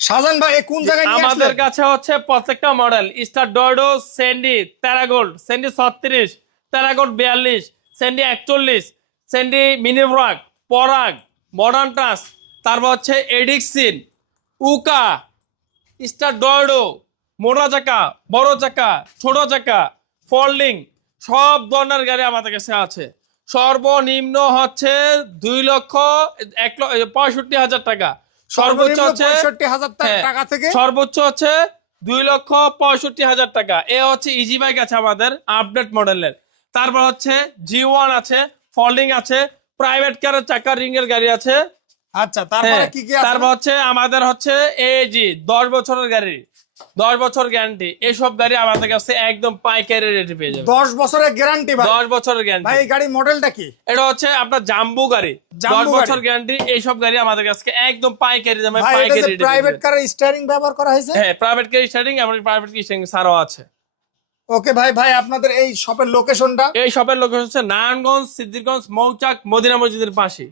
শাহজাহান ভাই এ কোন জায়গায় নিয়ে আমাদের আসলেন? কাছে হচ্ছে প্রত্যেকটা মডেল স্টার ডয়ডো, স্যান্ডি, টেরাগোল্ড, স্যান্ডি 36, টেরাগোল্ড 42, Sandy 41, Sandy mini frog, Parag, modern টাস, তারপর হচ্ছে এডিক্সিন, উকা, স্টার ডয়ডো, মোটা চাকা, বড় চাকা, ছোট চাকা, ফোল্ডিং, সব ধরনের গাড়ি আমাদের কাছে আছে। সর্বনিম্ন হচ্ছে 2,65,000 টাকা, সর্বোচ্চ সর্বনিম্ন হচ্ছে 65,000 হ্যাঁ, টাকা থেকে। সর্বোচ্চ হচ্ছে 2,65,000 টাকা। এ হচ্ছে ইজি বাইক আছে আমাদের আপডেট মডেলের। তারপর হচ্ছে G1 আছে, ফোল্ডিং আছে, প্রাইভেট কারের চাকা রিং এর গাড়ি আছে। আচ্ছা, তারপরে হ্যাঁ, কি কি আছে? তারপর হচ্ছে আমাদের হচ্ছে এজি 10 বছরের গাড়ি, 10 বছর গ্যারান্টি। এইসব গাড়ি আমাদের কাছে একদম পাইকারি রেটে পেয়ে যাবে। 10 বছরের গ্যারান্টি ভাই। 10 বছরের ভাই গ্যারান্টি। এই গাড়ির মডেলটা কি? এটা হচ্ছে আপনার জাম্বু গাড়ি, 10 জাম্বু বছর গাড়ি। গ্যারান্টি। এইসব গাড়ি আমাদের কাছে একদম পাইকারি দামে ভাই এটা পাইকারি যে রেটে প্রাইভেট কারের স্টিয়ারিং ব্যবহার করা হয়েছে? হ্যাঁ, প্রাইভেট গাড়ি স্টার্টিং এবং প্রাইভেট গাড়ি স্টার্টিং ছাড়াও আছে। ওকে ভাই, ভাই আপনাদের এই শপের লোকেশনটা? এই শপের লোকেশন হচ্ছে নারায়ণগঞ্জ, সিদ্ধিরগঞ্জ, মৌচাক, মদিনা মসজিদের পাশে।